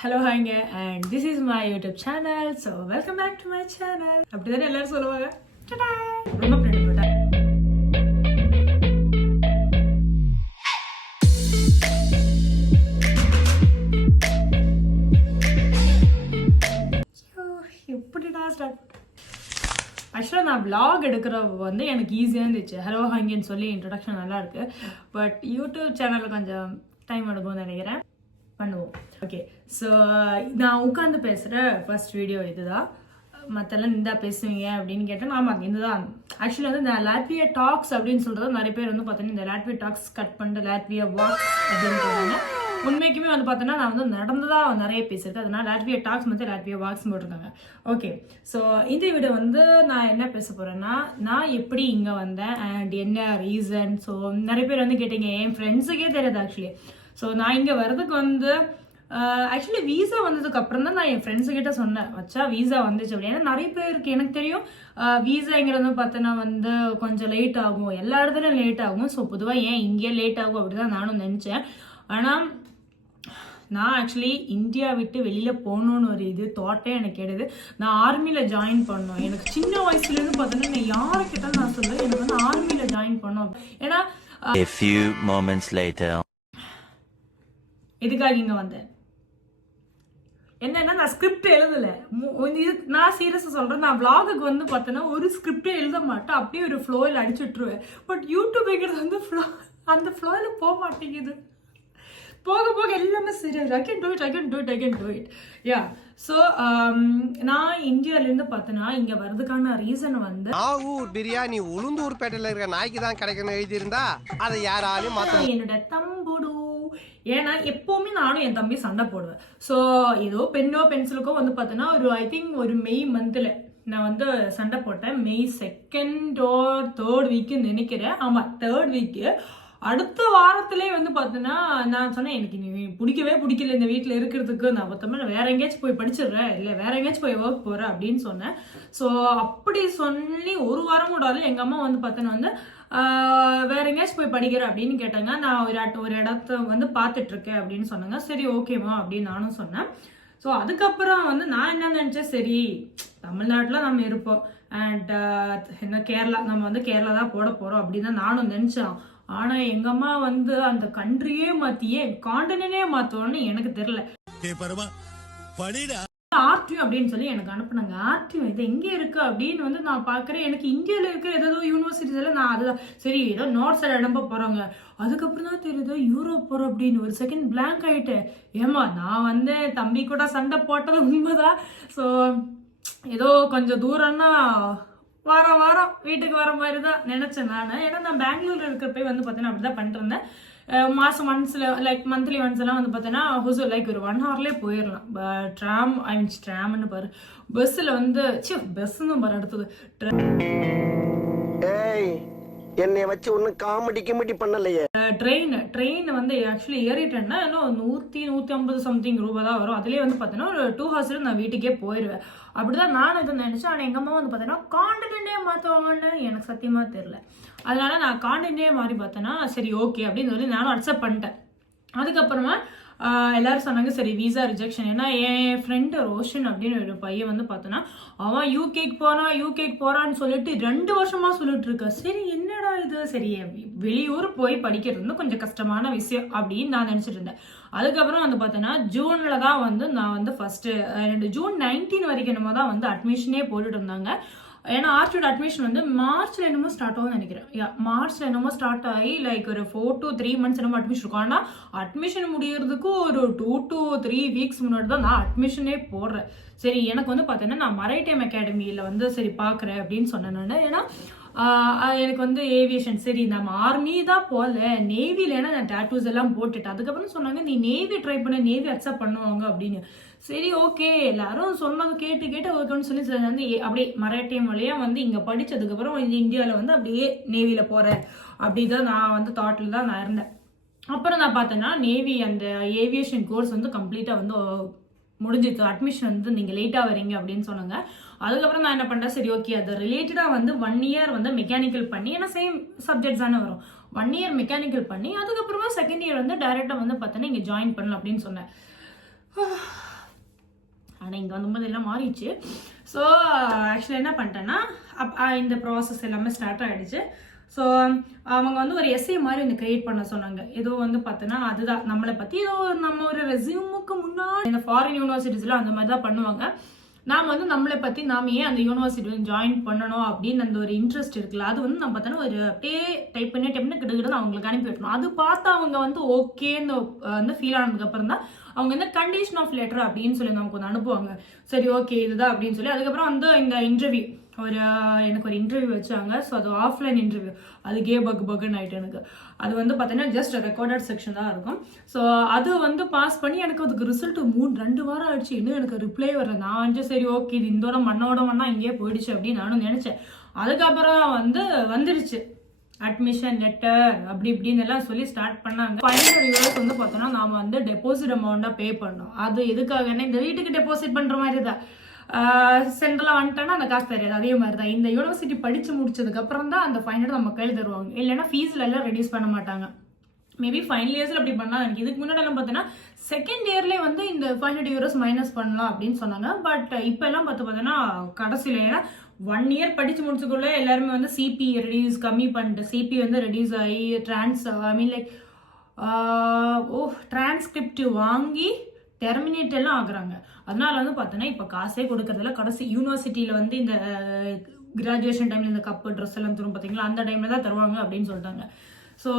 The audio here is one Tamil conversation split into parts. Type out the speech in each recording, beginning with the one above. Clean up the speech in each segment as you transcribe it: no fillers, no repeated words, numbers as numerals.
Hello ஹாய்ங்க and this is my YouTube channel, so welcome back to my channel. அப்படிதானே எல்லாரும் சொல்லுவாங்க. டடா ரொம்ப பிரிண்ட் போட்டேன். எப்படிடா ஸ்டார்ட் ஆக்சுவலாக நான் vlog எடுக்கிறப்ப வந்து எனக்கு ஈஸியாக இருந்துச்சு. ஹலோ ஹாய்ங்கன்னு சொல்லி இன்ட்ரடக்ஷன் நல்லா இருக்கு. பட் யூடியூப் சேனலில் கொஞ்சம் டைம் எடுக்கும்னு நினைக்கிறேன். பண்ணுவோம். ஓகே, ஸோ நான் உட்காந்து பேசுகிற ஃபர்ஸ்ட் வீடியோ இதுதான். மற்றெல்லாம் இந்தா பேசுவீங்க அப்படின்னு கேட்டேன். ஆமாம், இதுதான். ஆக்சுவலி வந்து இந்த லாட்வியா டாக்ஸ் அப்படின்னு சொல்கிறது நிறைய பேர் வந்து பார்த்தீங்கன்னா இந்த லாட்வியா டாக்ஸ் கட் பண்ணிட்டு லாட்வியா வாக்ஸ் அப்படின்னு சொல்கிறாங்க. உண்மைக்குமே வந்து பார்த்தோன்னா நான் வந்து நடந்ததாக நிறைய பேசியிருக்கேன். அதனால லாட்வியா டாக்ஸ் வந்து லாட்வியா வாக்ஸ் போட்டிருக்காங்க. ஓகே, ஸோ இந்த வீடியோ வந்து நான் என்ன பேச போகிறேன்னா, நான் எப்படி இங்கே வந்தேன் அண்ட் என்ன ரீசன். ஸோ நிறைய பேர் வந்து கேட்டீங்க, என் ஃப்ரெண்ட்ஸுக்கே தெரியாது ஆக்சுவலி. ஸோ நான் இங்கே வர்றதுக்கு வந்து ஆக்சுவலி வீசா வந்ததுக்கு அப்புறம் தான் நான் என் ஃப்ரெண்ட்ஸுக்கிட்ட சொன்னேன், வச்சா வீசா வந்துச்சு அப்படின்னா. நிறைய பேருக்கு எனக்கு தெரியும் வீசாங்கிறது பார்த்தோன்னா வந்து கொஞ்சம் லேட் ஆகும், எல்லா இடத்துலையும் லேட் ஆகும். ஸோ பொதுவாக ஏன் இங்கே லேட் ஆகும் அப்படி தான் நானும் நினச்சேன். ஆனால் நான் ஆக்சுவலி இந்தியா விட்டு வெளியில் போகணுன்னு ஒரு தாட்டே எனக்கு கிடையாது. நான் ஆர்மியில் ஜாயின் பண்ணோம். எனக்கு சின்ன வயசுலேருந்து பார்த்தோன்னா நான் யாருக்கிட்ட நான் சொல்லுவேன் எனக்கு வந்து ஆர்மியில் ஜாயின் பண்ணோம். ஏன்னா எதுக்காக இங்கே வந்தேன் என்னன்னா, நான் ஸ்கிரிப்ட் எழுதலை. நான் சீரியஸாக சொல்கிறேன், நான் vlogக்கு வந்து பார்த்தேன்னா ஒரு ஸ்கிரிப்டே எழுத மாட்டேன், அப்படியே ஒரு ஃப்ளோவில் அடிச்சு விட்டுருவேன். பட் யூடியூப்ங்கிறது வந்து அந்த ஃப்ளோவில் போக மாட்டேங்குது. போக போக எல்லாமே serious. I can do it. Yeah, so நான் இந்தியாவிலேருந்து பார்த்தேன்னா இங்கே வர்றதுக்கான ரீசன் வந்து நாகூர் பிரியாணி உளுந்தூர்பேட்டையில் இருக்கிற நாய்க்கு தான் கிடைக்கணும் எழுதியிருந்தா அதை யாராலையும் மாற்ற என்னோட தம்புடு. ஏன்னா எப்போவுமே நானும் என் தம்பி சண்டை போடுவேன். ஸோ ஏதோ பென்னோ பென்சிலுக்கோ வந்து பார்த்தோன்னா ஐ திங்க் ஒரு மெய் மந்தில் நான் வந்து சண்டை போட்டேன். மெய் 2nd or 3rd வீக்குன்னு நினைக்கிறேன். ஆமாம், 3rd வீக்கு. அடுத்த வாரத்திலே வந்து பார்த்தோன்னா நான் சொன்னேன், எனக்கு நீ பிடிக்கல இந்த வீட்டில் இருக்கிறதுக்கு, நான் மொத்தமாக வேற எங்கேயாச்சும் போய் படிச்சிடுறேன், இல்லை வேற எங்கேயாச்சும் போய் ஒர்க் போகிறேன் அப்படின்னு சொன்னேன். ஸோ அப்படி சொல்லி ஒரு வாரம் கூட எங்கள் அம்மா வந்து பார்த்தோன்னா வந்து வேற எங்கேயாச்சும் போய் படிக்கிறேன் அப்படின்னு கேட்டாங்க. நான் ஒரு இடத்த வந்து பார்த்துட்டு இருக்கேன் அப்படின்னு சொன்னாங்க. சரி ஓகேம்மா அப்படின்னு நானும் சொன்னேன். ஸோ அதுக்கப்புறம் வந்து நான் என்ன நினச்சேன், சரி தமிழ்நாட்டில் நம்ம இருப்போம் அண்ட் என்ன கேரளா, நம்ம வந்து கேரளா தான் போட போகிறோம் அப்படின்னு தான் நானும் நினச்சேன். ஆனால் எங்கள் அம்மா வந்து அந்த கண்ட்ரியே மாற்றியே காண்டினே மாற்றுவோன்னு எனக்கு தெரியல. ஆர்டியூ அப்படின்னு சொல்லி எனக்கு அனுப்புனாங்க. ஆர்டியூ இது எங்கே இருக்கு அப்படின்னு வந்து நான் பார்க்குறேன். எனக்கு இந்தியாவில் இருக்கிற ஏதோ யூனிவர்சிட்டிஸ் எல்லாம் நான் அதுதான் சரி ஏதோ நார்த் சைடு இடம்ப போகிறாங்க. அதுக்கப்புறம் தான் தெரியுது யூரோப் போகிறோம் அப்படின்னு. ஒரு செகண்ட் பிளாங்க் ஆகிட்டேன். ஏமா நான் வந்து தம்பி கூட சண்டை போட்டது உண்மைதான். ஸோ ஏதோ கொஞ்சம் தூரம்னா வாரம் வீட்டுக்கு வர மாதிரி தான் நினச்சேன் நான். ஏன்னா நான் பெங்களூரில் இருக்கிறப்ப வந்து பார்த்தீங்கன்னா அப்படி தான் பண்ணிட்டு இருந்தேன். மாதம் ஒன்ஸில் லைக் மந்த்லி ஒன்ஸ் எல்லாம் வந்து பார்த்தீங்கன்னா ஹொசூர் லைக் ஒரு 1 hourலேயே போயிடலாம். ட்ராம்னு பாரு, பஸ்ஸில் வந்து பஸ்ஸுன்னு பாரு அடுத்தது என்னை வச்சு ஒன்றும் காமெடி பண்ணலையே. ட்ரெயின் வந்து ஆக்சுவலி ஏறிட்டேன்னா இன்னும் 100-150 சம்திங் ரூபா தான் வரும். அதுலேயே வந்து பார்த்தீங்கன்னா ஒரு 2 hours நான் வீட்டுக்கே போயிடுவேன். அப்படிதான் நான் இதை நினச்சேன். ஆனால் எங்கள் அம்மா வந்து பார்த்தீங்கன்னா காண்டினே மாற்றுவாங்கன்னு எனக்கு சத்தியமாக தெரியல. அதனால நான் காண்டினே மாறி பார்த்தேன்னா சரி ஓகே அப்படின்னு சொல்லி நானும் அக்செப்ட் பண்ணிட்டேன். அதுக்கப்புறமா எல்லாரும் சொன்னாங்க சரி வீசா ரிஜெக்ஷன். ஏன்னா என் ஃப்ரெண்டு ரோஷன் அப்படின்னு ஒரு பையன் வந்து பார்த்தோன்னா அவன் யூகேக்கு போறான்னு சொல்லிட்டு 2 வருஷமா சொல்லிட்டு இருக்க. சரி என்னடா இது, சரி வெளியூர் போய் படிக்கிறது வந்து கொஞ்சம் கஷ்டமான விஷயம் அப்படின்னு நான் நினச்சிட்டு இருந்தேன். அதுக்கப்புறம் வந்து பார்த்தோன்னா ஜூனில் தான் வந்து நான் வந்து ஃபர்ஸ்ட் June 19 வரைக்கும் என்னமோ தான் வந்து அட்மிஷனே போட்டுட்டு இருந்தாங்க. ஏன்னா ஆர்ட்ஸோட அட்மிஷன் வந்து மார்ச்ல என்னமோ ஸ்டார்ட் ஆகும்னு நினைக்கிறேன். மார்ச்ல என்னமோ ஸ்டார்ட் ஆகி லைக் ஒரு 4 to 3 months என்னமோ அட்மிஷன் இருக்கும். ஆனால் அட்மிஷன் முடியறதுக்கு ஒரு 2 to 3 weeks முன்னாடி தான் நான் அட்மிஷனே போடுறேன். சரி எனக்கு வந்து பார்த்தீங்கன்னா நான் மரைடைம் அகாடமியில் வந்து சரி பார்க்குறேன் அப்படின்னு சொன்னேன் நான். ஏன்னா எனக்கு வந்து ஏவியேஷன் சரி நம்ம ஆர்மி தான் போகல, நேவியில் ஏன்னா நான் டேட்டூஸ் எல்லாம் போட்டுட்டேன். அதுக்கப்புறம் சொன்னாங்க நீ நேவி ட்ரை பண்ண, நேவி அக்செப்ட் பண்ணுவாங்க அப்படின்னு. சரி ஓகே எல்லாரும் சொன்னது கேட்டு ஓகேன்னு சொல்லி வந்து அப்படியே மரைடைம் வழியாக வந்து இங்கே படித்ததுக்கப்புறம் இந்தியாவில் வந்து அப்படியே நேவியில் போகிறேன் அப்படிதான் நான் வந்து தாட்டில் தான் நான் இருந்தேன். அப்புறம் நான் பார்த்தேன்னா நேவி அந்த ஏவியேஷன் கோர்ஸ் வந்து கம்ப்ளீட்டாக வந்து முடிஞ்சிச்சு. அட்மிஷன் வந்து நீங்கள் லேட்டாக வரீங்க அப்படின்னு சொன்னாங்க. அதுக்கப்புறம் நான் என்ன பண்ணுறேன், சரி ஓகே அது ரிலேட்டடாக வந்து 1 year வந்து மெக்கானிக்கல் பண்ணி, ஏன்னா சேம் சப்ஜெக்ட்ஸ் தானே வரும், 1 year மெக்கானிக்கல் பண்ணி அதுக்கப்புறமா 2nd year வந்து டைரெக்டாக வந்து பார்த்தோன்னா இங்கே ஜாயின் பண்ணலாம் அப்படின்னு சொன்னேன். ஆனால் இங்கே வந்தபோது எல்லாம் மாறிடுச்சு. ஸோ ஆக்சுவலாக என்ன பண்ணிட்டேன்னா இந்த ப்ராசஸ் எல்லாமே ஸ்டார்ட் ஆகிடுச்சு. ஸோ அவங்க வந்து ஒரு எஸ்ஏ மாதிரி வந்து கிரியேட் பண்ண சொன்னாங்க. ஏதோ வந்து பார்த்தோன்னா அதுதான் நம்மளை பற்றி ஏதோ நம்ம ஒரு ரெஸ்யூமுக்கு முன்னாடி இந்த ஃபாரின் யூனிவர்சிட்டிஸில் அந்த மாதிரி தான் பண்ணுவாங்க. நாம் வந்து நம்மளை பற்றி நாம் ஏன் அந்த யூனிவர்சிட்டி ஜாயின் பண்ணணும் அப்படின்னு அந்த ஒரு இன்ட்ரெஸ்ட் இருக்குல்ல, அது வந்து நம்ம பார்த்தோன்னா ஒரு அப்படியே டைப் பண்ணி கிட்ட அவங்களுக்கு அனுப்பி விட்டணும். அது பார்த்து அவங்க வந்து ஓகேன்னு வந்து ஃபீல் ஆனதுக்கப்புறம் தான் அவங்க வந்து கண்டிஷன் ஆஃப் லெட்டர் அப்படின்னு சொல்லி நமக்கு வந்து அனுப்புவாங்க. சரி ஓகே இதுதான் அப்படின்னு சொல்லி அதுக்கப்புறம் வந்து இந்த இன்டர்வியூ எனக்கு ஒரு இன்டர்வியூ வச்சாங்க. ஸோ அது ஆஃப்லைன் இன்டர்வியூ. அதுக்கே பக்குன்னு ஆகிட்டு எனக்கு. அது வந்து பார்த்தீங்கன்னா ஜஸ்ட் ரெக்கார்டட் செக்ஷன் தான் இருக்கும். ஸோ அது வந்து பாஸ் பண்ணி எனக்கு அதுக்கு ரிசல்ட் 2 வாரம் ஆயிடுச்சு. இன்னும் எனக்கு ரிப்ளை வரல. நான் வந்து சரி ஓகே இது இந்தோட மண்ணா இங்கேயே போயிடுச்சு அப்படின்னு நானும் நினைச்சேன். அதுக்கப்புறம் வந்து வந்துடுச்சு அட்மிஷன் லெட்டர் அப்படி இப்படின்னு எல்லாம் சொல்லி ஸ்டார்ட் பண்ணாங்க. €500 வந்து பார்த்தோன்னா நாம வந்து டெபாசிட் அமௌண்ட்டாக பே பண்ணோம். அது எதுக்காகன்னா இந்த வீட்டுக்கு டெபாசிட் பண்ற மாதிரி தான். சென்ட்ரலாக வந்துட்டோன்னா அந்த காசு தெரியாது. அதே மாதிரி தான் இந்த யூனிவர்சிட்டி படிச்சு முடிச்சதுக்கு அப்புறம் தான் அந்த 500 நம்ம கையில் தருவாங்க. இல்லைன்னா ஃபீஸ்ல எல்லாம் ரெடியூஸ் பண்ண மாட்டாங்க. மேபி ஃபைனல் இயர்ஸ்ல அப்படி பண்ணலாம். எனக்கு இதுக்கு முன்னாடி எல்லாம் பார்த்தீங்கன்னா செகண்ட் இயர்லேயே வந்து இந்த €500 மைனஸ் பண்ணலாம் அப்படின்னு சொன்னாங்க. பட் இப்போ எல்லாம் பார்த்தோன்னா கடைசியில் ஏன்னா 1 இயர் படிச்சு முடிச்சுக்குள்ள எல்லாருமே வந்து சிபி ரெடியூஸ் கம்மி பண்ணிட்டு சிபி வந்து ரெடியூஸ் ஆகி டிரான்ஸ்கிரிப்ட் வாங்கி டெர்மினேட் எல்லாம் ஆகுறாங்க. அதனால வந்து பார்த்தோன்னா இப்போ காசே கொடுக்கறதில்ல. கடைசி யூனிவர்சிட்டியில் வந்து இந்த கிராஜுவேஷன் டைம்ல இந்த கப்பு ட்ரெஸ் எல்லாம் தரும் பார்த்தீங்களா, அந்த டைம்ல தான் தருவாங்க அப்படின்னு சொல்லிட்டாங்க. ஸோ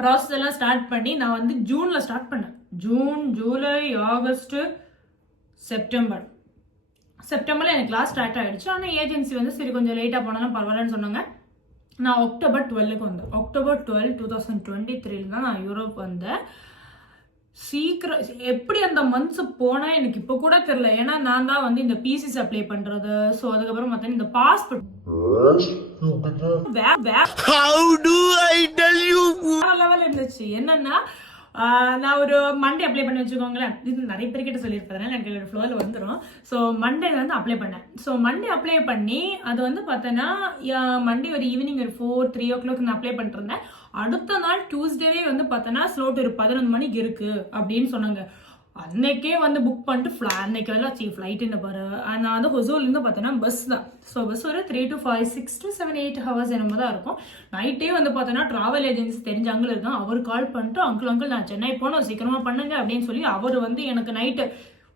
ப்ராசஸ் எல்லாம் ஸ்டார்ட் பண்ணி நான் வந்து ஜூன்ல ஸ்டார்ட் பண்ணேன். ஜூன், ஜூலை, ஆகஸ்ட், செப்டம்பர்ல எனக்கு கிளாஸ் ஸ்டார்ட் ஆயிடுச்சு. ஆனால் ஏஜென்சி வந்து சரி கொஞ்சம் லேட்டாக போனாலும் பரவாயில்லன்னு சொன்னாங்க. நான் October 12க்கு வந்தேன். October 12, 2023 தான் நான் யூரோப் வந்தேன். சீக்கிரம் எப்படி அந்த மந்த்ஸ் போனா எனக்கு இப்போ கூட தெரியல. ஏன்னா நான் தான் வந்து இந்த பிசிஸ் அப்ளை பண்றது. ஸோ அதுக்கப்புறம் பார்த்தா இந்த பாஸ்போர்ட் லெவல் இருந்துச்சு. என்னன்னா நான் ஒரு மண்டே அப்ளை பண்ணி வச்சுக்கோங்களேன். இது நிறைய பேர்கிட்ட சொல்லியிருப்பதுனால எனக்கு ஒரு ஃப்ளோவில் வந்துடும். ஸோ மண்டே வந்து அப்ளை பண்ணேன். ஸோ மண்டே அப்ளை பண்ணி அது வந்து பார்த்தோன்னா மண்டே ஒரு ஈவினிங் ஒரு 4-3 o'clock நான் அப்ளை பண்ணிருந்தேன். அடுத்த நாள் டியூஸ்டேவே வந்து பார்த்தோன்னா ஸ்லோட் ஒரு 11 மணிக்கு இருக்கு அப்படின்னு சொன்னாங்க. அன்னைக்கே வந்து புக் பண்ணிட்டு அன்னைக்கு எல்லாம் ஃப்ளைட் என்ன பாரு. நான் வந்து ஹொசூர்லேருந்து பார்த்தோன்னா பஸ் தான். ஸோ பஸ் ஒரு 3 to 5, 6 to 7, 8 hours என்னமோ தான் இருக்கும். நைட்டே வந்து பார்த்தோன்னா ட்ராவல் ஏஜென்சி தெரிஞ்ச அங்கிள் இருக்கான். அவர் கால் பண்ணிட்டு அங்கிள் நான் சென்னை போனோம் சீக்கிரமா பண்ணுங்க அப்படின்னு சொல்லி அவர் வந்து எனக்கு நைட்டு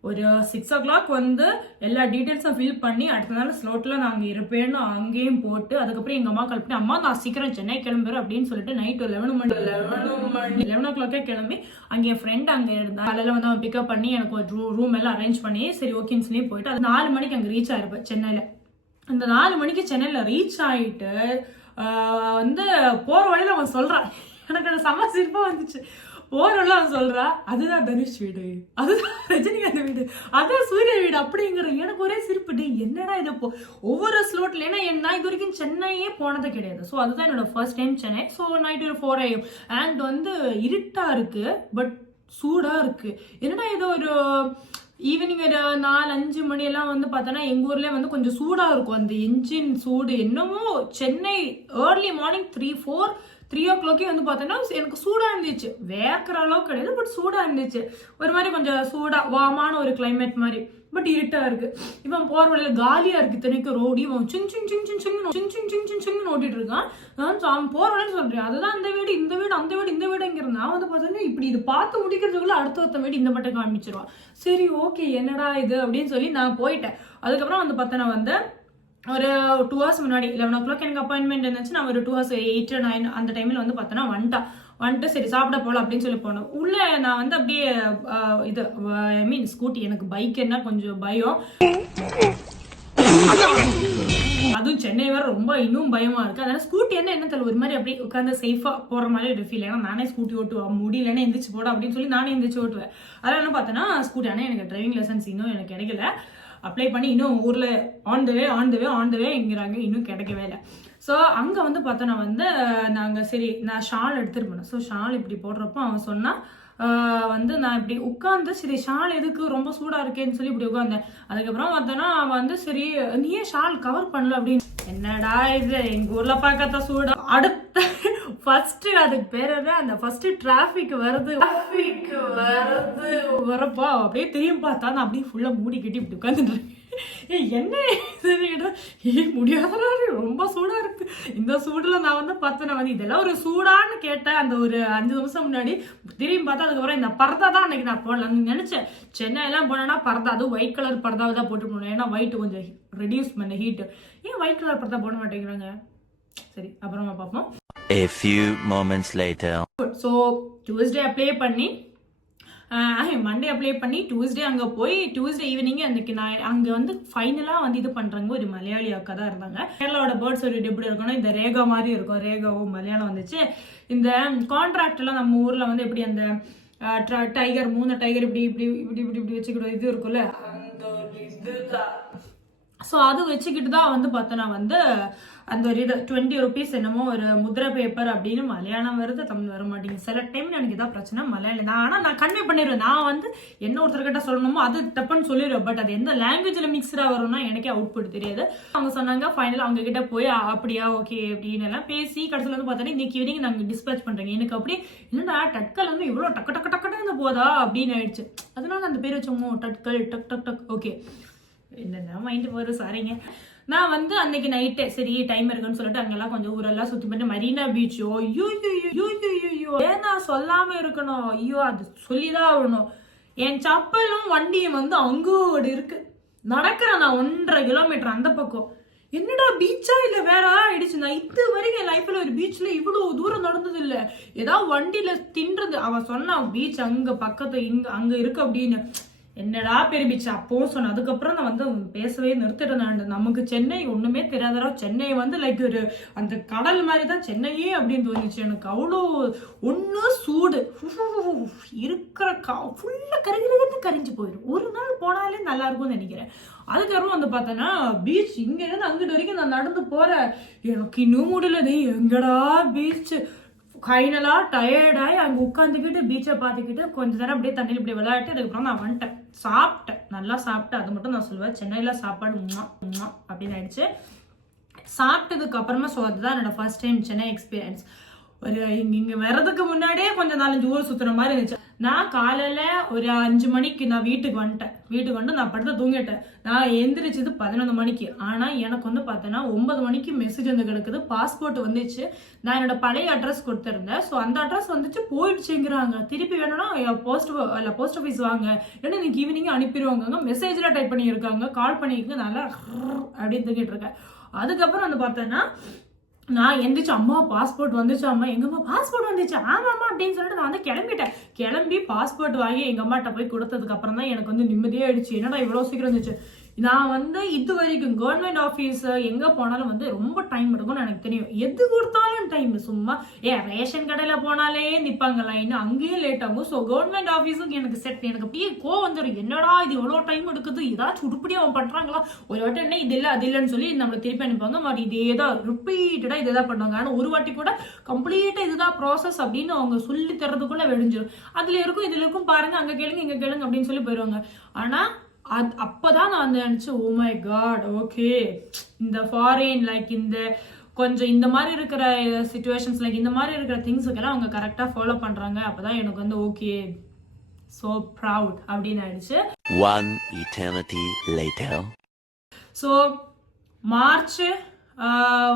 ஒரு 6 o'clock வந்து எல்லா டீட்டெயில்ஸும் ஃபில் பண்ணி அடுத்த நாள் ஸ்லோட்ல நாங்கள் இருப்பேன்னு அங்கேயும் போட்டு அதுக்கப்புறம் எங்கள் அம்மா கால் பண்ணி அம்மா நான் சீக்கிரம் சென்னை கிளம்புறேன் அப்படின்னு சொல்லிட்டு நைட்டு 11 o'clock கிளம்பி அங்கே என் ஃப்ரெண்ட் அங்கே இருந்தா காலையில் வந்து அவன் பிக்கப் பண்ணி எனக்கு ஒரு ரூம் எல்லாம் அரேஞ்ச் பண்ணி சரி ஓகேன்னு சொல்லி போயிட்டு அது 4 மணிக்கு அங்கே ரீச் ஆயிருப்பேன் சென்னையில். இந்த 4 மணிக்கு சென்னையில் ரீச் ஆகிட்டு வந்து போகிற வழியில் அவன் சொல்கிறான். எனக்கு அந்த செம சிரிப்பாக வந்துச்சு. போறவள அவன் சொல்றா அதுதான் தனுஷ் வீடு, அதுதான் ரஜினிகாந்த் வீடு, அதான் சூர்யா வீடு அப்படிங்கிற. எனக்கு ஒரே சிரிப்பு. என்னடா இது ஒவ்வொரு ஸ்லோட்ல. ஏன்னா நான் இது வரைக்கும் சென்னையே போனது கிடையாது. ஸோ அதுதான் என்னோட first time Chennai. So night ஒரு 4 AM அண்ட் வந்து இருட்டா இருக்கு பட் சூடா இருக்கு. என்னடா இது ஒரு ஈவினிங் ஒரு 4-5 மணி எல்லாம் வந்து பார்த்தோன்னா எங்க ஊர்ல வந்து கொஞ்சம் சூடா இருக்கும் அந்த என்ஜின் சூடு. என்னமோ சென்னை ஏர்லி மார்னிங் 3 o'clock வந்து பார்த்தோன்னா எனக்கு சூடா இருந்துச்சு. வேக்கிற அளவுக்கு கிடையாது பட் சூடா இருந்துச்சு. ஒரு மாதிரி கொஞ்சம் சூடா வாமான ஒரு கிளைமேட் மாதிரி. பட் இருட்டா இருக்கு. இவன் போற வழியில காலியா இருக்கு. இத்தனைக்கு ரோடி இவன் சிங் சிங் சிங் சிங் சிங் சிங் ஓட்டிட்டு இருக்கான். அவன் போற வழின்னு சொல்றேன் அதுதான் அந்த வீடு இந்த வீடு அந்த வீடு இந்த வீடுங்கிற. நான் வந்து பார்த்தோன்னா இப்படி இது பார்த்து முடிக்கிறதுக்குள்ள அடுத்த வீடு இந்த மட்டும் காமிச்சிருவான். சரி ஓகே என்னடா இது அப்படின்னு சொல்லி நான் போயிட்டேன். அதுக்கப்புறம் வந்து பார்த்தோன்னா வந்து ஒரு 2 hours முன்னாடி 11 o'clock எனக்கு அப்பாயின்மெண்ட் இருந்துச்சு. நான் ஒரு 2 hours 8 or 9 அந்த டைம்ல வந்து பார்த்தோன்னா வந்துட்டு சரி சாப்பிட போகலாம் அப்படின்னு சொல்லி போனோம். உள்ள நான் வந்து அப்படியே இது ஸ்கூட்டி. எனக்கு பைக் என்ன கொஞ்சம் பயம். அதுவும் சென்னை வேற ரொம்ப இன்னும் பயமா இருக்கு. அதனால ஸ்கூட்டி என்ன தெரியல ஒரு மாதிரி அப்படியே உட்காந்து சேஃபா போற மாதிரி ஒரு ஃபீல். ஏன்னா நானே ஸ்கூட்டி ஓட்டுவேன் முடியலன்னா எந்திரிச்சு போட அப்படின்னு சொல்லி நானே எந்திரிச்சு ஓட்டுவேன். அதனால என்ன பார்த்தோன்னா ஸ்கூட்டி. ஆனால் எனக்கு டிரைவிங் லைசன்ஸ் இன்னும் எனக்கு கிடைக்கல. அப்ளை பண்ணி இன்னும் ஊர்ல ஆன் த வேங்கிறாங்க. இன்னும் கிடைக்கவே இல்லை. ஸோ அங்கே வந்து பார்த்தோன்னா வந்து நாங்கள் சரி நான் ஷால் எடுத்துட்டு போனேன். ஸோ ஷால் இப்படி போடுறப்போ அவன் சொன்னா வந்து நான் இப்படி உட்காந்து சரி ஷால் எதுக்கு ரொம்ப சூடா இருக்கேன்னு சொல்லி இப்படி உட்காந்தேன். அதுக்கப்புறம் பார்த்தோன்னா அவன் வந்து சரி நீயே ஷால் கவர் பண்ணல அப்படின்னு. என்னடா இது எங்க ஊர்ல பார்க்கத்த சூடா. அடுத்த ஃபர்ஸ்ட் அதுக்கு பேர் அந்த ஃபர்ஸ்ட் டிராபிக் வருது. டிராபிக் எனக்கு வரப்பா அப்படியே திரும்பி பார்த்தா நான் அப்படியே ஃபுல்லா மூடி கட்டி இப்படி உட்காந்துட்டு என்ன முடியாத ரொம்ப சூடா இருக்கு. இந்த சூடுல நான் வந்து பார்த்தேன் இதெல்லாம் ஒரு சூடான்னு கேட்டேன். அந்த ஒரு 5 நிமிஷம் முன்னாடி திரும்பி பார்த்தா அதுக்கப்புறம் இந்த பர்தா தான் அன்னைக்கு நான் போடலாம் நினைச்சேன். சென்னை எல்லாம் போனேன்னா பர்தா, அதுவும் ஒயிட் கலர் பர்தாவை தான் போட்டு போனேன். ஏன்னா ஒயிட் கொஞ்சம் ரெடியூஸ் பண்ண ஹீட். ஏன் ஒயிட் கலர் பர்தா போட மாட்டேங்கிறாங்க? சரி அப்புறமா பார்ப்போம். A few moments later. So Tuesday apply பண்ணி மண்டே அப்ளை பண்ணி டியூஸ்டே அங்கே போய் டியூஸ்டே ஈவினிங் அன்னைக்கு நான் அங்கே வந்து ஃபைனலாக வந்து இது பண்ணுறாங்க. ஒரு மலையாளி அக்கா தான் இருந்தாங்க. கேரளாவோட பேர்ட்ஸ் ஒரு எப்படி இருக்கணும், இந்த ரேகா மாதிரி இருக்கும். ரேகாவும் மலையாளம் வந்துச்சு. இந்த கான்ட்ராக்ட்லாம் நம்ம ஊரில் வந்து எப்படி அந்த டைகர் 3 டைகர் இப்படி இப்படி இப்படி இப்படி இப்படி வச்சுக்கிட்டு இது இருக்குல்ல, அந்த ஒரு இதுதான். ஸோ அது வச்சுக்கிட்டு தான் வந்து பார்த்தோன்னா வந்து அந்த ஒரு இது 20 rupees என்னமோ ஒரு முத்ரா பேப்பர் அப்படின்னு மலையாளம் வருது, தமிழ் வர மாட்டேங்குது. சில டைம் எனக்கு இதான் பிரச்சனை மலையாளம் தான். ஆனால் நான் கன்வே பண்ணிடுவேன். நான் வந்து என்ன ஒருத்தர்கிட்ட சொல்லணுமோ அது தப்புன்னு சொல்லிடுவேன். பட் அது எந்த லாங்குவேஜில் மிக்ஸ்டாக வரும்னா எனக்கே அவுட்புட் தெரியாது. அவங்க சொன்னாங்க ஃபைனலாக அவங்க கிட்ட போய் அப்படியா ஓகே அப்படின்னு எல்லாம் பேசி கடைசியில் வந்து பார்த்தோன்னா இன்னைக்கு ஈவினிங் நாங்கள் டிஸ்பேச் பண்ணுறேங்க. எனக்கு அப்படி என்னடா டட்கல் வந்து இவ்வளோ டக்கு டக்கு டக்குன்னு போதா அப்படின்னு ஆயிடுச்சு. அதனால அந்த பேர் வச்சோமோ டட்கல் டக் டக் டக். ஓகே என்னென்ன மைண்டு போகுது, சாரிங்க. நான் வந்து அன்னைக்கு நைட்டே சரி டைம் இருக்குன்னு சொல்லிட்டு அங்கெல்லாம் கொஞ்சம் ஊரெல்லாம் சுற்றி பண்ணிட்டு மரீனா பீச். ஐயோ ஏன் நான் சொல்லாம இருக்கணும், ஐயோ அது சொல்லிதான் ஆகணும். என் சப்பலும் வண்டியும் வந்து அங்கோடு இருக்கு. நடக்கிறேன் நான் 1.5 கிலோமீட்டர் அந்த பக்கம். என்னடா பீச்சா இல்ல வேற ஆயிடுச்சு. நான் இது வரைக்கும் என் லைஃப்ல ஒரு பீச்ல இவ்வளவு தூரம் நடந்தது இல்ல. ஏதாவது வண்டியில தின்றது. அவன் சொன்னா பீச் அங்க பக்கத்து அங்க இருக்கு அப்படின்னு. என்னடா பெருமிச்சு அப்பவும் சொன்ன. அதுக்கப்புறம் நான் வந்து பேசவே நிறுத்திட்டேன். நமக்கு சென்னை ஒண்ணுமே தெரியாதரா. சென்னை வந்து லைக் ஒரு அந்த கடல் மாதிரி தான் சென்னையே அப்படின்னு தோணுச்சு எனக்கு. அவ்வளோ ஒண்ணு சூடு இருக்கிற ஃபுல்லா கரிஞ்சு போயிடும். ஒரு நாள் போனாலே நல்லா இருக்கும்னு நினைக்கிறேன். அதுக்கப்புறம் வந்து பார்த்தோன்னா பீச் இங்க இருந்து அங்கிட்டு வரைக்கும் நான் நடந்து போறேன். எனக்கு இன்னும் முடியல. எங்கடா பீச் ஃபைனலா டயர்டாகி அங்கே உட்காந்துக்கிட்டு பீச்சை பார்த்துக்கிட்டு கொஞ்ச நேரம் அப்படியே தண்ணியில் இப்படி விளையாட்டு அதுக்கப்புறம் நான் வந்துட்டேன். சாப்பிட்டேன், நல்லா சாப்பிட்டேன். அது மட்டும் நான் சொல்லுவேன். சென்னையில் சாப்பாடு அப்படின்னு ஆயிடுச்சு. சாப்பிட்டதுக்கு அப்புறமா ஸோ அதுதான் என்னோட ஃபர்ஸ்ட் டைம் சென்னை எக்ஸ்பீரியன்ஸ். ஒரு இங்கே வர்றதுக்கு முன்னாடியே கொஞ்சம் 4-5 ஊர் சுற்றுற மாதிரி இருந்துச்சு. நான் காலையில் ஒரு 5 மணிக்கு நான் வீட்டுக்கு வந்து நான் படுத்து தூங்கிட்டேன். நான் எந்திரிச்சது 11 மணிக்கு. ஆனால் எனக்கு வந்து பார்த்தேன்னா 9 மணிக்கு மெசேஜ் வந்து கிடக்குது. பாஸ்போர்ட் வந்துச்சு. நான் என்னோட பழைய அட்ரஸ் கொடுத்துருந்தேன். ஸோ அந்த அட்ரஸ் வந்துச்சு போயிடுச்சுங்கிறாங்க. திருப்பி வேணும்னா போஸ்ட் ஆஃபீஸ் வாங்க, ஏன்னா இன்னைக்கு ஈவினிங் அனுப்பிடுவாங்க. மெசேஜில் டைப் பண்ணியிருக்காங்க, கால் பண்ணியிருக்காங்க. நல்லா அப்படின்னு தூங்கிட்டு இருக்கேன். அதுக்கப்புறம் வந்து பார்த்தேன்னா நான் எந்திரிச்சு அம்மா பாஸ்போர்ட் வந்துச்சு, அம்மா எங்கம்மா பாஸ்போர்ட் வந்துச்சு, ஆமாம்மா அப்படின்னு சொல்லிட்டு நான் வந்து கிளம்பி பாஸ்போர்ட் வாங்கி எங்க அம்மாட்ட போய் கொடுத்ததுக்கு அப்புறம் தான் எனக்கு வந்து நிம்மதியே ஆயிடுச்சு. என்னடா இவ்வளவு சீக்கிரம் இருந்துச்சு. நான் வந்து இது வரைக்கும் கவர்மெண்ட் ஆஃபீஸ் எங்க போனாலும் வந்து ரொம்ப டைம் எடுக்கும்னு எனக்கு தெரியும். எது கொடுத்தாலும் டைம். சும்மா ரேஷன் கடையில போனாலே நிப்பாங்க லைன், அங்கேயே லேட் ஆகும். ஸோ கவர்மெண்ட் ஆஃபீஸுக்கு எனக்கு எனக்கு அப்படியே கோவம் வந்துடும். என்னடா இது எவ்வளோ டைம் எடுக்குது, ஏதாச்சும் உருப்படியா அவன் பண்றாங்களா, ஒரு வாட்டி என்ன இது இல்லை அது இல்லைன்னு சொல்லி நம்மளை திருப்பி அனுப்புவாங்க. பட் இதே தான் ரிப்பீட்டடா இதேதான் பண்ணுவாங்க. ஆனால் ஒரு வாட்டி கூட கம்ப்ளீட்டா இதுதான் ப்ராசஸ் அப்படின்னு அவங்க சொல்லி தரதுக்குள்ள வெடிஞ்சிடும். இதுல இருக்கும் பாருங்க, அங்க கேளுங்க இங்க கேளுங்க அப்படின்னு சொல்லி போயிடுவாங்க. ஆனா அப்பதான் நான் வந்து நினைச்சேன், ஓ மை காட் ஓகே இந்த ஃபாரின் லைக் இந்த கொஞ்சம் இந்த மாதிரி இருக்கிற சிச்சுவேஷன்ஸ் லைக் இந்த மாதிரி இருக்கிற திங்ஸுக்கெல்லாம் அவங்க கரெக்டா ஃபாலோ பண்றாங்க. அப்பதான் எனக்கு வந்து ஓகே சோ ப்ரவுட் அப்படின்னு ஆயிடுச்சு. One eternity later. So March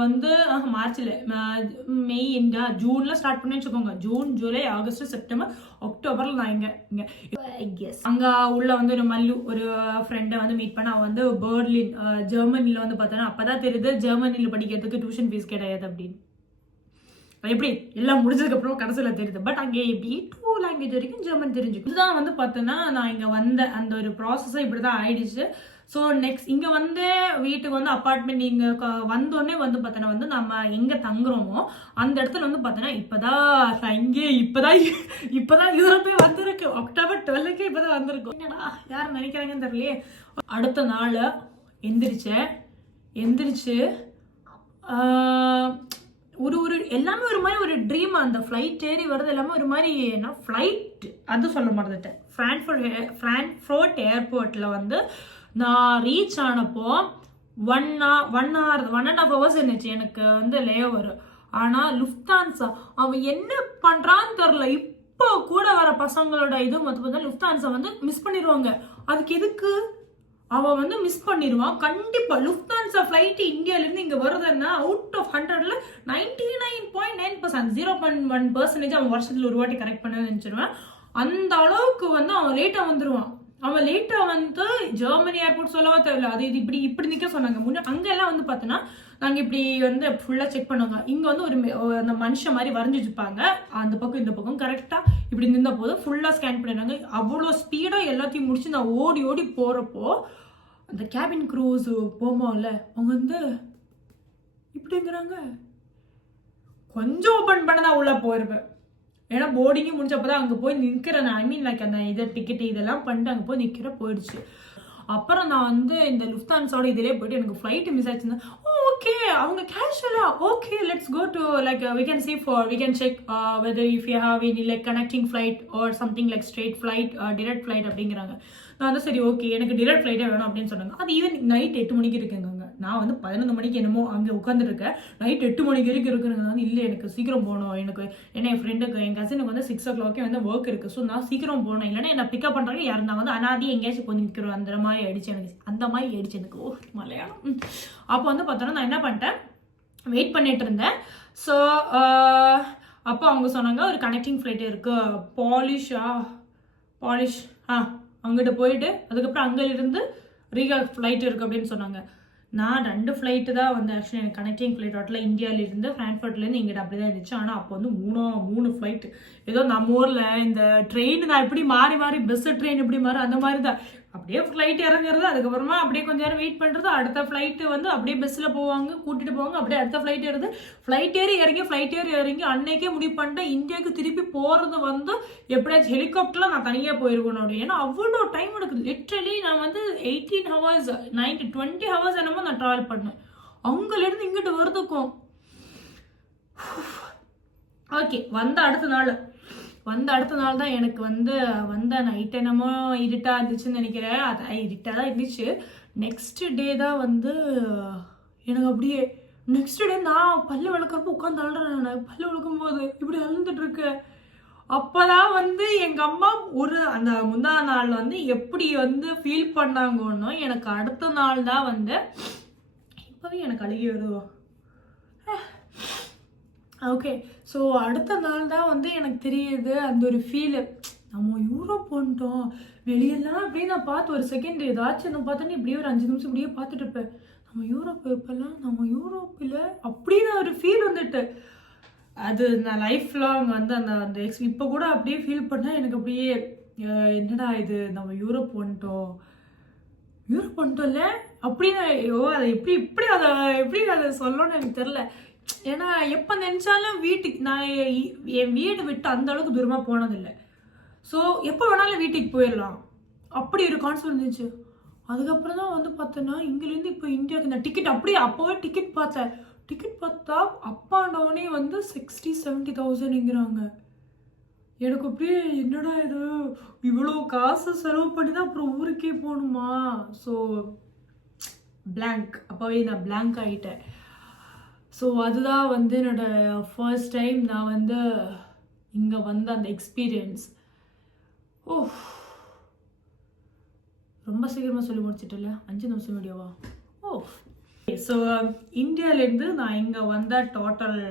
வந்து மார்ச்ல மே ஜூன்ல ஸ்டார்ட் பண்ணி வச்சுக்கோங்க. ஜூன் ஜூலை ஆகஸ்ட் செப்டம்பர் அக்டோபர்ல நான் இங்க அங்க உள்ள வந்து ஒரு ஃப்ரெண்டை வந்து மீட் பண்ண. அவன் வந்து பெர்லின் ஜெர்மனில வந்து பார்த்தோன்னா அப்பதான் தெரியுது ஜெர்மனில படிக்கிறதுக்கு டியூஷன் ஃபீஸ் கிடையாது அப்படின்னு. எப்படி எல்லாம் முடிஞ்சதுக்கு அப்புறம் கடைசியில் தெரியுது. பட் அங்கே எப்படி 2 லாங்குவேஜ் வரைக்கும் ஜெர்மன் தெரிஞ்சு. இதுதான் வந்து பார்த்தோன்னா நான் இங்க வந்த அந்த ஒரு ப்ராசஸ் இப்படிதான் ஆயிடுச்சு. ஸோ நெக்ஸ்ட் இங்கே வந்து வீட்டுக்கு வந்து அப்பார்ட்மெண்ட் இங்கே வந்தோடனே வந்து பார்த்தோன்னா வந்து நம்ம எங்கே தங்குறோமோ அந்த இடத்துல வந்து பார்த்தோன்னா இப்போதான் யூரோப்பே வந்திருக்கு. அக்டோபர் 12 இப்போதான் வந்திருக்கும். என்னடா யாரும் நினைக்கிறாங்கன்னு தெரியலையே. அடுத்த நாள் எந்திரிச்சு ஒரு எல்லாமே ஒரு மாதிரி ஒரு ட்ரீம். அந்த ஃப்ளைட் ஏறி வருது எல்லாமே ஒரு மாதிரி என்ன ஃப்ளைட் அது சொல்ல மறந்துட்டேன். ஃப்ராங்க்ஃபர்ட் ஏர்போர்ட்ல வந்து நான் ரீச் ஆனப்போ 1.5 hours இருந்துச்சு எனக்கு வந்து லே ஓவர். ஆனா லுஃப்தான்சா அவன் என்ன பண்றான்னு தெரியல. இப்போ கூட வர பசங்களோட இது மொத்தம் லுஃப்தான்ஸா வந்து மிஸ் பண்ணிடுவாங்க. அதுக்கு எதுக்கு அவன் வந்து மிஸ் பண்ணிடுவான். கண்டிப்பா லுஃப்தான்ஸா ஃபிளைட் இந்தியால இருந்து இங்க வருதுன்னா அவுட் ஆஃப் 100ல 99.9% 0.1% அவன் வருஷத்துல ஒரு வாட்டி கரெக்ட் பண்ண நினைச்சிருவேன். அந்த அளவுக்கு வந்து அவன் லேட்டா வந்துருவான். அவன் லேட்டா வந்து ஜெர்மனி ஏர்போர்ட் சொல்லவா தேவையில்ல, அது இது இப்படி நிக்க சொன்னாங்க. அங்க எல்லாம் வந்து பார்த்தோன்னா நாங்க இப்படி வந்து ஃபுல்லா செக் பண்ணுவாங்க. இங்க வந்து அந்த மனுஷன் மாதிரி வரைஞ்சி வச்சுப்பாங்க, அந்த பக்கம் இந்த பக்கம் கரெக்டா இப்படி நின்ற போது ஃபுல்லா ஸ்கேன் பண்ணிடுறாங்க. அவ்வளோ ஸ்பீடா எல்லாத்தையும் முடிச்சு நான் ஓடி ஓடி போறப்போ அந்த கேபின் க்ரூஸ் போமோல அவங்க வந்து இப்படிங்கிறாங்க. கொஞ்சம் ஓப்பன் பண்ணதான் உள்ள போயிருப்பேன். ஏன்னா போர்டிங்கும் முடிச்சப்பதான் அங்கே போய் நிற்கிறேன். ஐ மீன் லைக் அந்த இதை டிக்கெட் இதெல்லாம் பண்ணிட்டு அங்கே போய் நிற்கிற போயிடுச்சு. அப்புறம் நான் வந்து இந்த லுஃப்தான்ஸோட இதிலே போயிட்டு எனக்கு ஃப்ளைட் மிஸ் ஆச்சுன்னா ஓகே அவங்க கேஷுவலா okay let's go to like we can see for we can check whether if you have any like connecting flight or something like straight flight direct flight அப்படிங்கிறாங்க. நான் வந்து சரி ஓகே எனக்கு டிரெக்ட் ஃப்ளைட்டே வேணும் அப்படின்னு சொன்னாங்க. அது ஈவன் நைட் 8 மணிக்கு இருக்குங்க. நான் வந்து 11 மணிக்கு என்னமோ அங்கே உட்காந்துருக்கேன். நைட் 8 மணிக்கு வரைக்கும் இருக்குங்க. வந்து இல்லை எனக்கு சீக்கிரம் போகணும், எனக்கு என்ன என் ஃப்ரெண்டுக்கு என் கசினுக்கு வந்து 6 o'clock வந்து ஒர்க் இருக்குது, ஸோ நான் சீக்கிரம் போகணும், இல்லைன்னா என்ன பிக்கப் பண்ணுறாங்க யாரும் நான் வந்து அனாதி எங்கேயாச்சும் போய் நிற்கிறோம் அந்த மாதிரி ஆயிடுச்சு எனக்கு. அந்த மாதிரி ஆயிடுச்சு எனக்கு. ஓ மலையாளம். அப்போ வந்து பார்த்தோன்னா நான் என்ன பண்ணிட்டேன், வெயிட் பண்ணிட்டு இருந்தேன். ஸோ அப்போ அவங்க சொன்னாங்க ஒரு கனெக்டிங் ஃப்ளைட் இருக்குது பாலிஷ் அங்கிட்ட போயிட்டு அதுக்கப்புறம் அங்கிருந்து ரீகா ஃப்ளைட் இருக்குது அப்படின்னு சொன்னாங்க. நான் 2 ஃப்ளைட்டு தான் வந்து ஆக்சுவலி எனக்கு கனெக்டிங் ஃப்ளைட் வாட்டில் இந்தியாவிலேருந்து ஃப்ராங்க்ஃபர்ட்லேருந்து இங்கிட்ட அப்படி தான் இருந்துச்சு. ஆனால் அப்போ வந்து 3 ஃப்ளைட்டு ஏதோ நம்ம ஊரில் இந்த ட்ரெயின் நான் எப்படி மாறி பஸ்ஸு ட்ரெயின் எப்படி மாறி அந்த மாதிரி தான் அப்படியே ஃப்ளைட் இறங்குறது, அதுக்கப்புறமா அப்படியே கொஞ்ச நேரம் வெயிட் பண்ணுறது, அடுத்த ஃப்ளைட்டு வந்து அப்படியே பஸ்ஸில் போவாங்க கூட்டிகிட்டு போவாங்க, அப்படியே அடுத்த ஃப்ளைட் ஏறுது, ஃப்ளைட் ஏறி இறங்கி அன்னைக்கே முடிவு பண்ணிட்டேன் இந்தியாவுக்கு திருப்பி போகிறது வந்து எப்படியாச்சும் ஹெலிகாப்டரில் நான் தனியாக போயிருக்கணும் அப்படின்னு. ஏன்னா அவ்வளோ டைம் எடுக்குது. லிட்ரலி நான் வந்து 18 hours 20 hours என்னமோ நான் ட்ராவல் பண்ணேன் அங்கேருந்து இங்கிட்டு வருதுக்கும். ஓகே வந்த அடுத்த நாள் தான் எனக்கு வந்து வந்த நைட் என்னமோ இருட்டாக இருந்துச்சுன்னு நினைக்கிறேன். அது இருட்டாக தான் இருந்துச்சு. நெக்ஸ்ட் டே தான் வந்து எனக்கு அப்படியே நெக்ஸ்ட் டே நான் பல்லு விளக்கிறப்ப உட்காந்து அழுறேன். நான் பல்லு விளக்கும் போது இப்படி அழுந்துட்டு இருக்கேன். அப்போதான் வந்து எங்கள் அம்மா அந்த முந்தா நாள் வந்து எப்படி வந்து ஃபீல் பண்ணாங்கன்னு எனக்கு அடுத்த நாள் தான் வந்து இப்போவே எனக்கு அழுகி வருவோம். ஓகே ஸோ அடுத்த நாள் தான் வந்து எனக்கு தெரியுது அந்த ஒரு ஃபீலு. நம்ம யூரோப் வந்துட்டோம் வெளியெல்லாம் அப்படியே நான் பார்த்து ஒரு செகண்ட் ஏதாச்சும் நான் பார்த்தோன்னே இப்படியே ஒரு 5 நிமிஷம் இப்படியே பார்த்துட்டு இருப்பேன். நம்ம யூரோப்பில் அப்படின்னு ஒரு ஃபீல் வந்துட்டு அது நான் லைஃப் லாங் வந்து அந்த இப்போ கூட அப்படியே ஃபீல் பண்ணால் எனக்கு அப்படியே என்னடா இது நம்ம யூரோப் வந்துட்டோம் இல்லை அப்படின்னு அதை எப்படி அதை சொல்லணும்னு எனக்கு தெரில. ஏன்னா எப்போ நினச்சாலும் வீட்டுக்கு நான் என் வீடு விட்டு அந்த அளவுக்கு தூரமாக போனதில்லை. ஸோ எப்போ வேணாலும் வீட்டுக்கு போயிடலாம் அப்படி ஒரு கான்செப்ட் இருந்துச்சு. அதுக்கப்புறம் தான் வந்து பார்த்தோன்னா இங்கேருந்து இப்போ இந்தியாவுக்கு இந்த டிக்கெட் அப்படியே அப்போவே டிக்கெட் பார்த்தா அப்பாண்டவனே வந்து 60-70,000ங்கிறாங்க. எனக்கு அப்படியே என்னடா இது இவ்வளோ காசு செலவு பண்ணி தான் அப்புறம் ஊருக்கே போகணுமா. ஸோ அப்போவே நான் பிளாங்க் ஆகிட்டேன். ஸோ அதுதான் வந்து என்னோட ஃபர்ஸ்ட் டைம் நான் வந்து இங்கே வந்த அந்த எக்ஸ்பீரியன்ஸ். ரொம்ப சீக்கிரமாக சொல்லி முடிச்சிட்டல 5 நிமிஷம் வீடியோவா. ஸோ இந்தியாவிலேருந்து நான் இங்கே வந்த டோட்டல்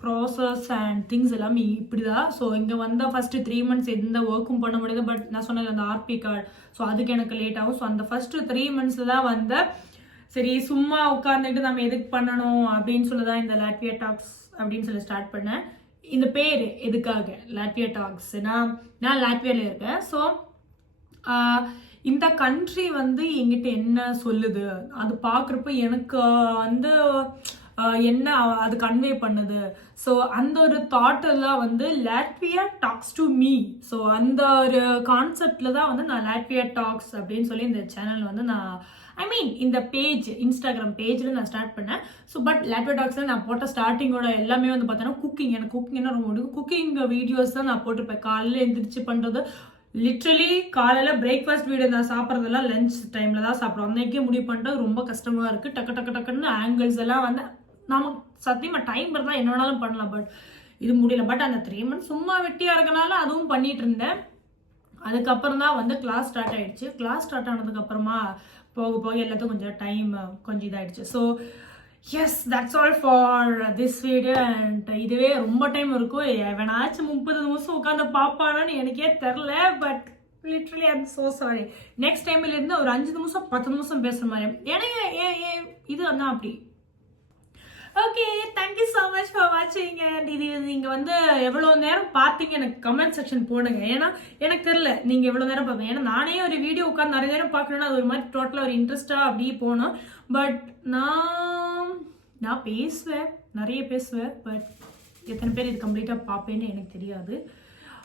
ப்ராசஸ் அண்ட் திங்ஸ் எல்லாமே இப்படி தான். ஸோ இங்கே வந்தால் ஃபஸ்ட்டு 3 months எந்த ஒர்க்கும் பண்ண முடியாது. பட் நான் சொன்னது அந்த ஆர்பி கார்டு, ஸோ அதுக்கு எனக்கு லேட் ஆகும். ஸோ அந்த ஃபஸ்ட்டு 3 months தான் வந்து சரி சும்மா உட்காந்துட்டு நம்ம எதுக்கு பண்ணணும் அப்படின்னு சொல்லிதான் இந்த லாட்வியா டாக்ஸ் அப்படின்னு சொல்லி ஸ்டார்ட் பண்ணேன். இந்த பேர் எதுக்காக லாட்வியா டாக்ஸ், நான் லாட்வியாவில் இருக்கேன். ஸோ இந்த கண்ட்ரி வந்து எங்கிட்ட என்ன சொல்லுது அது பார்க்குறப்ப எனக்கு வந்து என்ன அது கன்வே பண்ணுது. ஸோ அந்த ஒரு தாட்டெல்லாம் வந்து Latvia tax to me. So அந்த ஒரு கான்செப்டில் தான் வந்து நான் லாட்வியா டாக்ஸ் அப்படின்னு சொல்லி இந்த சேனல் வந்து நான் இந்த இன்ஸ்டாகிராம் பேஜில் நான் ஸ்டார்ட் பண்ணேன். ஸோ பட் லாட்வியா டாக்ஸில் நான் போட்ட ஸ்டார்டிங்கோட எல்லாமே வந்து பார்த்தோன்னா குக்கிங். எனக்கு குக்கிங்னா ரொம்ப பிடிக்கும். குக்கிங் வீடியோஸ் தான் நான் போட்டிருப்பேன். காலையில் எழுந்திரிச்சு பண்ணுறது, லிட்ரலி காலையில் பிரேக்ஃபாஸ்ட் வீடியோ நான் சாப்பிட்றதெல்லாம் லஞ்ச் டைமில் தான் சாப்பிட்றோம். அன்றைக்கே முடிவு பண்ணிட்டு ரொம்ப கஷ்டமாக இருக்குது. டக்குன்னு ஆங்கிள்ஸ் எல்லாம் வந்து நமக்கு சத்தியமாக டைம் இருந்தால் என்ன வேணாலும் பண்ணலாம். பட் இது முடியல. பட் அந்த 3 months சும்மா வெட்டியாக இருக்கனால அதுவும் பண்ணிட்டு இருந்தேன். அதுக்கப்புறம் தான் வந்து கிளாஸ் ஸ்டார்ட் ஆயிடுச்சு. கிளாஸ் ஸ்டார்ட் ஆனதுக்கப்புறமா போக போக எல்லாத்துக்கும் கொஞ்சம் டைம் கொஞ்சம் இதாகிடுச்சு. So yes, that's all for this video. And இதுவே ரொம்ப டைம் இருக்கும். எவனாச்சும் 30 நிமிஷம் உட்காந்து பார்ப்பானான்னு எனக்கே தெரில. But literally I'm so sorry. Next டைம்ல இருந்து ஒரு 5 நிமிஷம் 10 நிமிஷம் பேசுகிற மாதிரி. ஏன்னா இது அதான் அப்படி. Okay, thank you so much for வாட்சிங். அண்ட் இது நீங்கள் வந்து எவ்வளோ நேரம் பார்த்தீங்க எனக்கு கமெண்ட் செக்ஷன் போடுங்க. ஏன்னா எனக்கு தெரில நீங்கள் எவ்வளோ நேரம் பார்ப்பீங்க. ஏன்னா நானே ஒரு வீடியோ உட்காந்து நிறைய நேரம் பார்க்கணுன்னா அது ஒரு மாதிரி டோட்டலாக ஒரு இன்ட்ரெஸ்டாக அப்படியே போகணும். பட் நான் பேசுவேன், நிறைய பேசுவேன். பட் எத்தனை பேர் இது கம்ப்ளீட்டாக பார்ப்பேன்னு எனக்கு தெரியாது.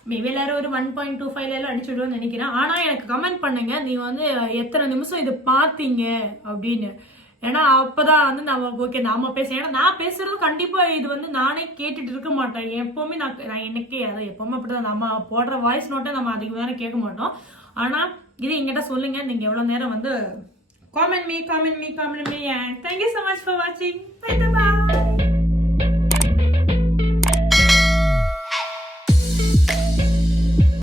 மேபி எல்லாரும் ஒரு 1.25 எல்லாம் அடிச்சுடுவோன்னு நினைக்கிறேன். ஆனால் எனக்கு கமெண்ட் பண்ணுங்க நீங்கள் வந்து எத்தனை நிமிஷம் இது பார்த்தீங்க அப்படின்னு. ஏன்னா அப்போதான் வந்து நம்ம ஓகே நாம பேசுறேன். ஏன்னா நான் பேசுறது கண்டிப்பாக இது வந்து நானே கேட்டுட்டு இருக்க மாட்டேன். எப்போவுமே நான் எனக்கே அதை எப்போவுமே அப்படிதான் நம்ம போடுற வாய்ஸ் நோட்டை நம்ம அதிக நேரம் கேட்க மாட்டோம். ஆனால் இது எங்கிட்ட சொல்லுங்க நீங்கள் எவ்வளோ நேரம் வந்து comment me. And thank you so much for வாட்சிங்.